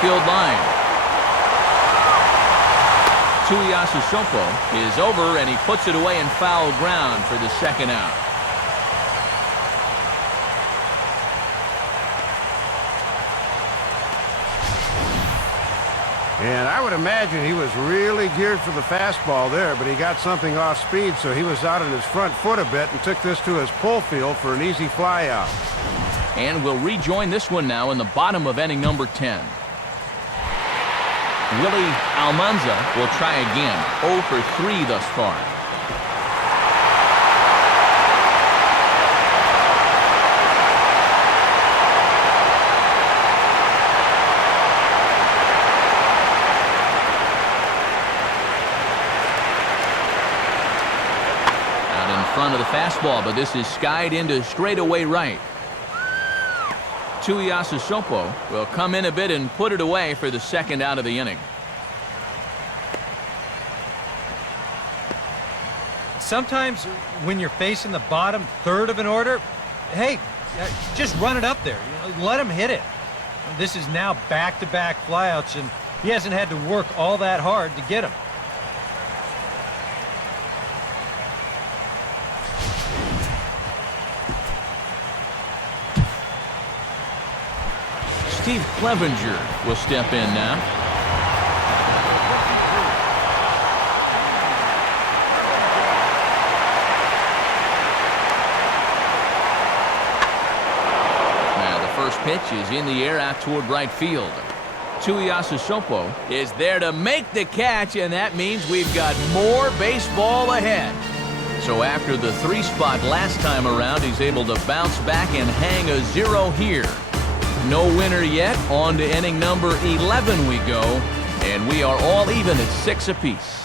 field line. Tuiasosopo is over, and he puts it away in foul ground for the second out. And I would imagine he was really geared for the fastball there, but he got something off speed, so he was out on his front foot a bit and took this to his pull field for an easy fly out. And we'll rejoin this one now in the bottom of inning number 10. Willie Almanza will try again. 0 for 3 thus far. Out in front of the fastball, but this is skied into straightaway right. Tuiasosopo will come in a bit and put it away for the second out of the inning. Sometimes when you're facing the bottom third of an order, hey, just run it up there. Let him hit it. This is now back-to-back flyouts, and he hasn't had to work all that hard to get them. Steve Clevenger will step in now. Now the first pitch is in the air out toward right field. Tuiasosopo is there to make the catch, and that means we've got more baseball ahead. So after the 3 spot last time around, he's able to bounce back and hang a 0 here. No winner yet. On to inning number 11 we go, and we are all even at 6 apiece.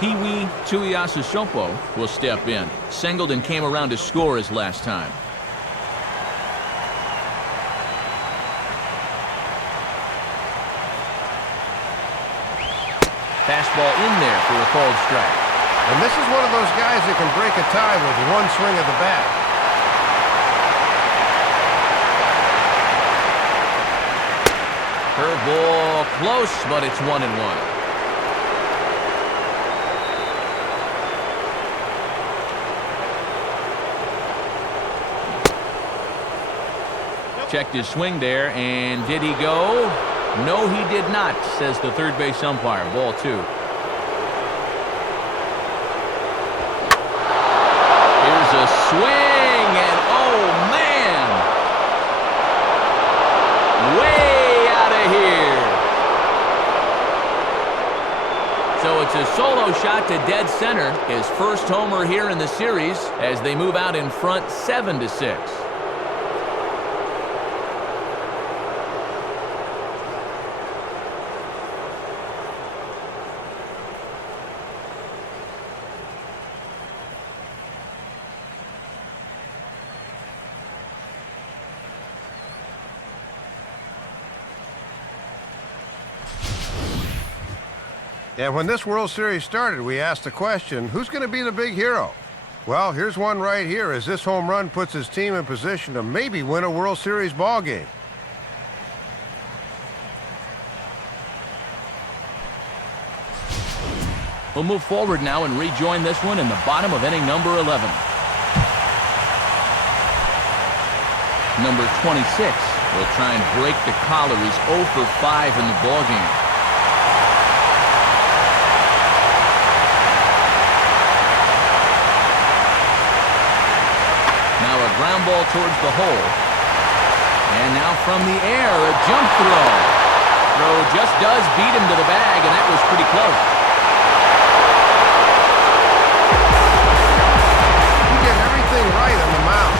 Peewee Tuiasosopo will step in. Singleton came around to score his last time. Fastball in there for a called strike. And this is one of those guys that can break a tie with one swing of the bat. Curveball close, but it's 1-1. Checked his swing there, and did he go? No, he did not, says the third base umpire. Ball 2. Here's a swing, and oh man! Way out of here. So it's a solo shot to dead center. His first homer here in the series as they move out in front 7-6. And when this World Series started, we asked the question, who's going to be the big hero? Well, here's one right here as this home run puts his team in position to maybe win a World Series ball game. We'll move forward now and rejoin this one in the bottom of inning number 11. Number 26 will try and break the collar. He's 0 for 5 in the ballgame. Ground ball towards the hole. And now from the air, a jump throw. Throw just does beat him to the bag, and that was pretty close. He did everything right on the mound.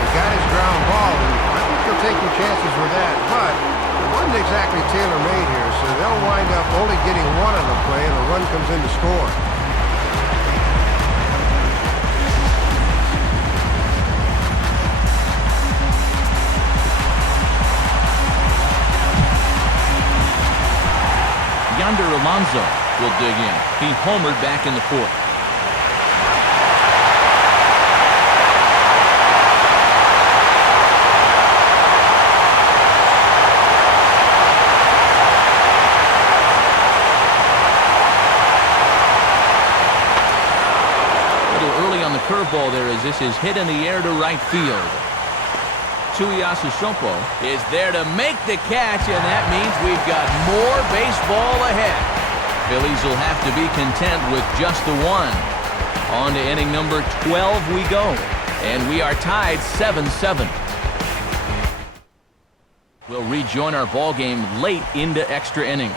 He got his ground ball, and I think he'll take some chances with that, but it wasn't exactly tailor-made here, so they'll wind up only getting one on the play, and a run comes in to score. Alonso will dig in. He homered back in the 4th. curveball there as this is hit in the air to right field. Peewee Rtts is there to make the catch, and that means we've got more baseball ahead. Phillies will have to be content with just the one. On to inning number 12 we go, and we are tied 7-7. We'll rejoin our ball game late into extra innings.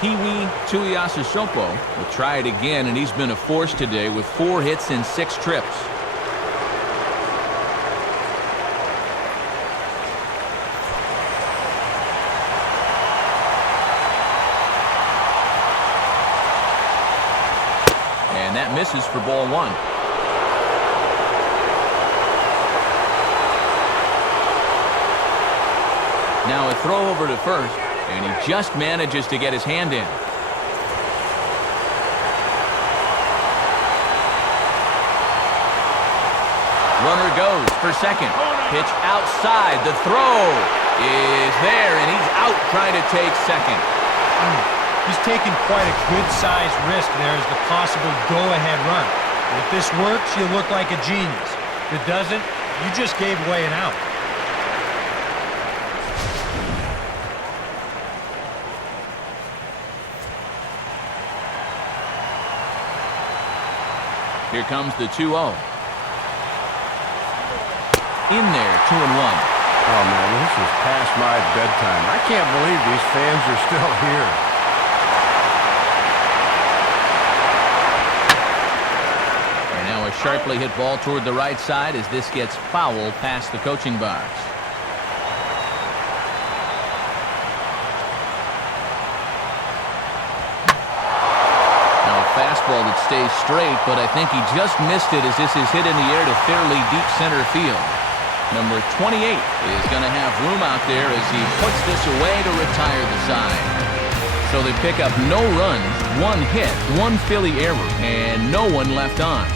Peewee Rtts will try it again, and he's been a force today with 4 hits in 6 trips. And that misses for ball 1. Now a throw over to first, and he just manages to get his hand in. Runner goes for second. Pitch outside. The throw is there, and he's out trying to take second. He's taking quite a good-sized risk there as the possible go-ahead run. If this works, you look like a genius. If it doesn't, you just gave away an out. Here comes the 2-0. In there, 2-1. Oh, man, this is past my bedtime. I can't believe these fans are still here. And now a sharply hit ball toward the right side as this gets foul past the coaching box. Fastball that stays straight, but I think he just missed it as this is hit in the air to fairly deep center field. Number 28 is going to have room out there as he puts this away to retire the side. So they pick up no runs, 1 hit, 1 Philly error, and no one left on.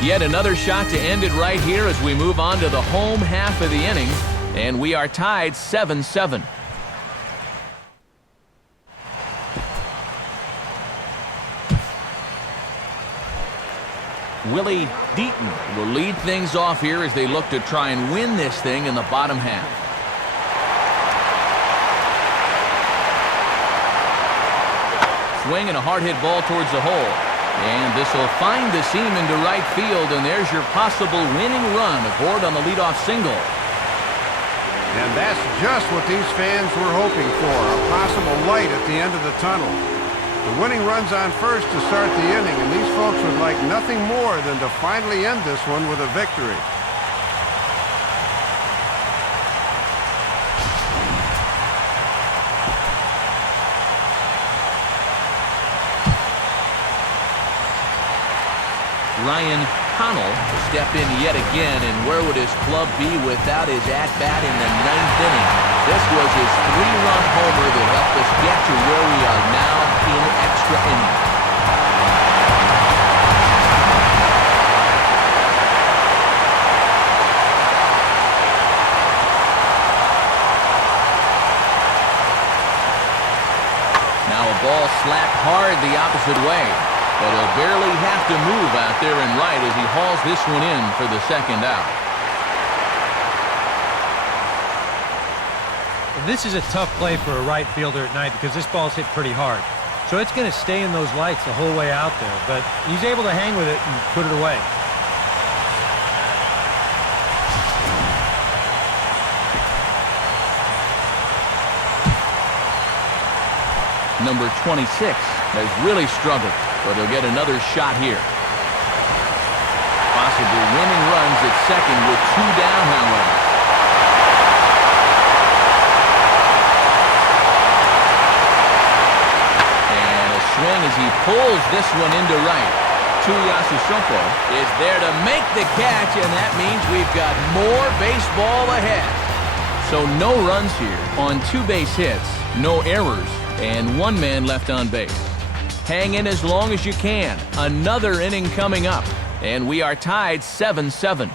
Yet another shot to end it right here as we move on to the home half of the inning, and we are tied 7-7. Willie Deaton will lead things off here as they look to try and win this thing in the bottom half. Swing and a hard hit ball towards the hole. And this will find the seam into right field, and there's your possible winning run aboard on the leadoff single. And that's just what these fans were hoping for, a possible light at the end of the tunnel. The winning run's on first to start the inning, and these folks would like nothing more than to finally end this one with a victory. Ryan Connell to step in yet again, and where would his club be without his at-bat in the 9th inning? This was his 3-run homer that helped us get to where we are now in extra innings. Now a ball slapped hard the opposite way, but he'll barely have to move out there in right as he hauls this one in for the second out. This is a tough play for a right fielder at night because this ball's hit pretty hard. So it's going to stay in those lights the whole way out there, but he's able to hang with it and put it away. Number 26 has really struggled, but he'll get another shot here. Possibly winning runs at second with 2 down, however. And a swing as he pulls this one into right. Peewee Rtts is there to make the catch, and that means we've got more baseball ahead. So no runs here on 2 base hits, no errors, and 1 man left on base. Hang in as long as you can. Another inning coming up, and we are tied 7-7.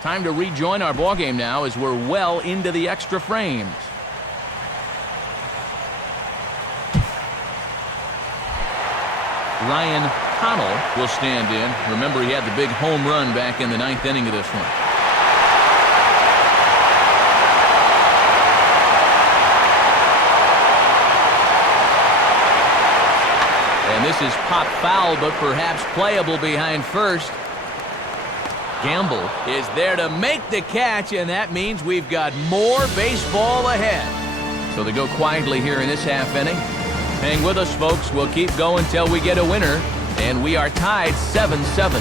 Time to rejoin our ballgame now as we're well into the extra frames. Ryan will stand in. Remember, he had the big home run back in the 9th inning of this one. And this is pop foul, but perhaps playable behind first. Gamble is there to make the catch, and that means we've got more baseball ahead. So they go quietly here in this half inning. Hang with us, folks. We'll keep going till we get a winner, and we are tied 7-7.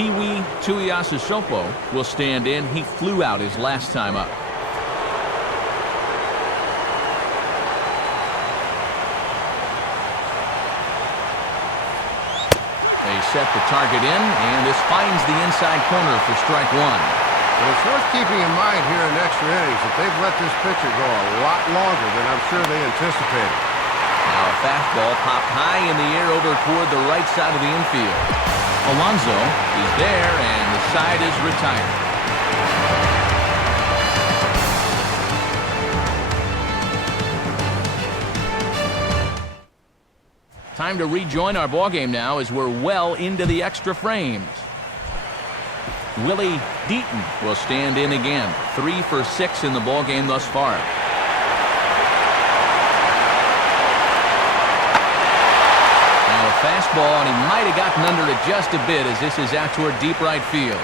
Peewee Rtts will stand in. He flew out his last time up. They set the target in, and this finds the inside corner for strike one. Well, it's worth keeping in mind here in extra innings that they've let this pitcher go a lot longer than I'm sure they anticipated. Now a fastball popped high in the air over toward the right side of the infield. Alonso is there, and the side is retired. Time to rejoin our ballgame now as we're well into the extra frames. Willie Deaton will stand in again. 3 for 6 in the ballgame thus far. Fastball, and he might have gotten under it just a bit as this is out toward deep right field.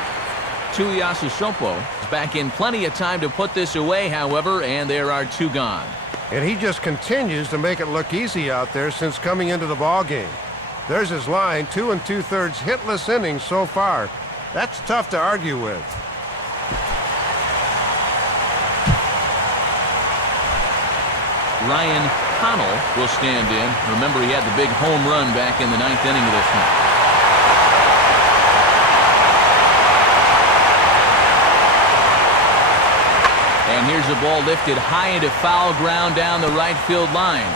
Rtts is back in plenty of time to put this away, however, and there are 2 gone. And he just continues to make it look easy out there since coming into the ballgame. There's his line, 2 2/3 hitless innings so far. That's tough to argue with. Ryan will stand in. Remember, he had the big home run back in the 9th inning of this one. And here's the ball lifted high into foul ground down the right field line.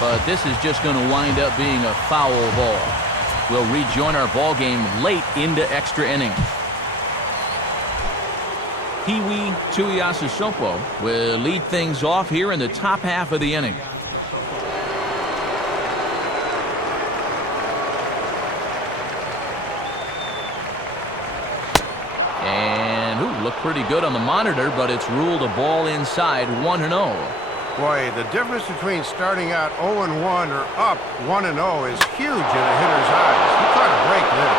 But this is just going to wind up being a foul ball. We'll rejoin our ball game late into extra innings. Peewee Rtts will lead things off here in the top half of the inning. And looked pretty good on the monitor, but it's ruled a ball inside 1-0. Boy, the difference between starting out 0-1 or up 1-0 is huge in a hitter's eyes. He caught a break there.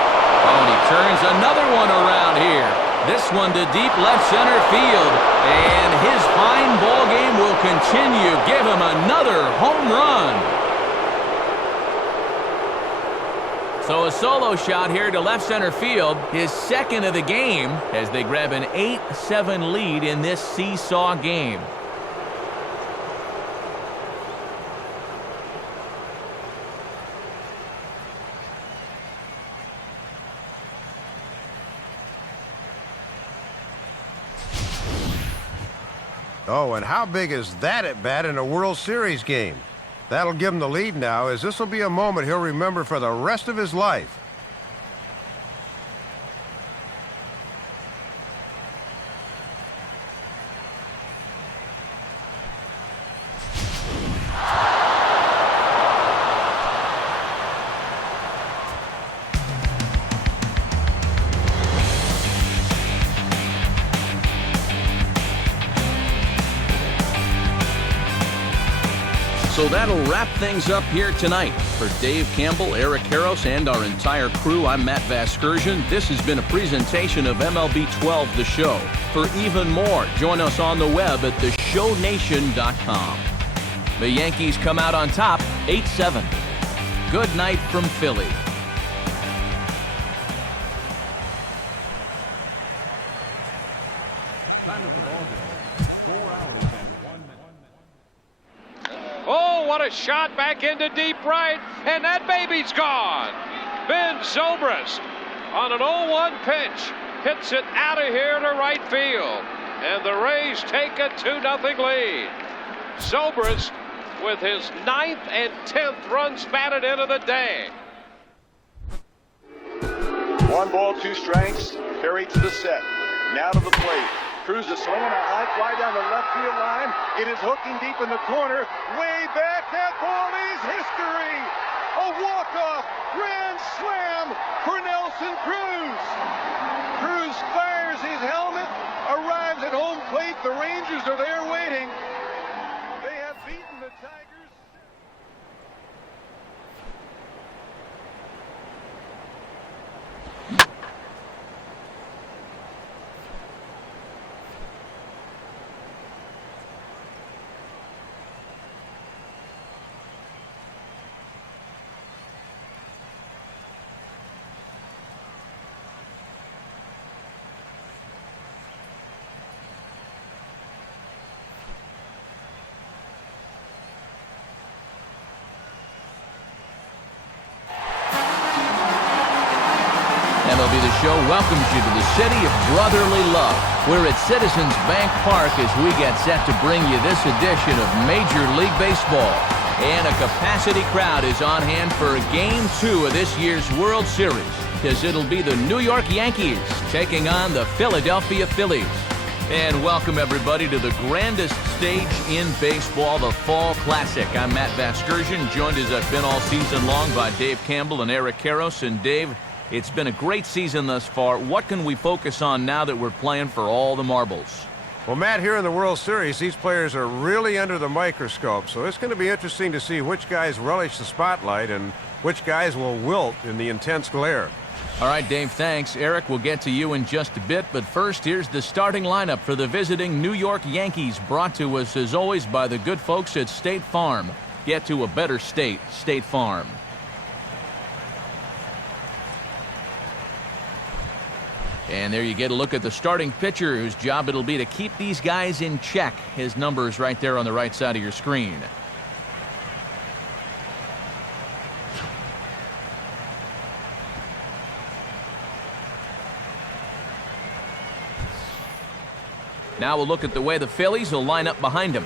Oh, and he turns another one around here. This one to deep left center field, and his fine ball game will continue. Give him another home run. So a solo shot here to left center field, his second of the game, as they grab an 8-7 lead in this seesaw game. Oh, and how big is that at bat in a World Series game? That'll give him the lead now, as this will be a moment he'll remember for the rest of his life. So that'll wrap things up here tonight. For Dave Campbell, Eric Harros, and our entire crew, I'm Matt Vasgersian. This has been a presentation of MLB 12 The Show. For even more, join us on the web at theshownation.com. The Yankees come out on top, 8-7. Good night from Philly. Time of the ball game, 4 hours and 1 minute. Oh, what a shot back into deep right, and that baby's gone. Ben Zobrist on an 0-1 pitch hits it out of here to right field. And the Rays take a 2-0 lead. Zobrist with his 9th and 10th runs batted into the day. 1 ball, 2 strikes. Perry to the set. Now to the plate. Cruz is swinging a high fly down the left field line. It is hooking deep in the corner. Way back. That ball is history. A walk-off grand slam for Nelson Cruz. Cruz fires his helmet, arrives at home plate. The Rangers are there waiting. They have beaten the Tigers. MLB The Show welcomes you to the city of brotherly love. We're at Citizens Bank Park as we get set to bring you this edition of Major League Baseball. And a capacity crowd is on hand for Game 2 of this year's World Series, as it'll be the New York Yankees taking on the Philadelphia Phillies. And welcome everybody to the grandest stage in baseball, the Fall Classic. I'm Mlbtheshow, joined as I've been all season long by Dave Campbell and Eric Karros. And Dave, it's been a great season thus far. What can we focus on now that we're playing for all the marbles? Well, Matt, here in the World Series, these players are really under the microscope, so it's going to be interesting to see which guys relish the spotlight and which guys will wilt in the intense glare. All right, Dave, thanks. Eric, we'll get to you in just a bit, but first, here's the starting lineup for the visiting New York Yankees, brought to us, as always, by the good folks at State Farm. Get to a better state, State Farm. And there you get a look at the starting pitcher, whose job it'll be to keep these guys in check. His number is right there on the right side of your screen. Now we'll look at the way the Phillies will line up behind him.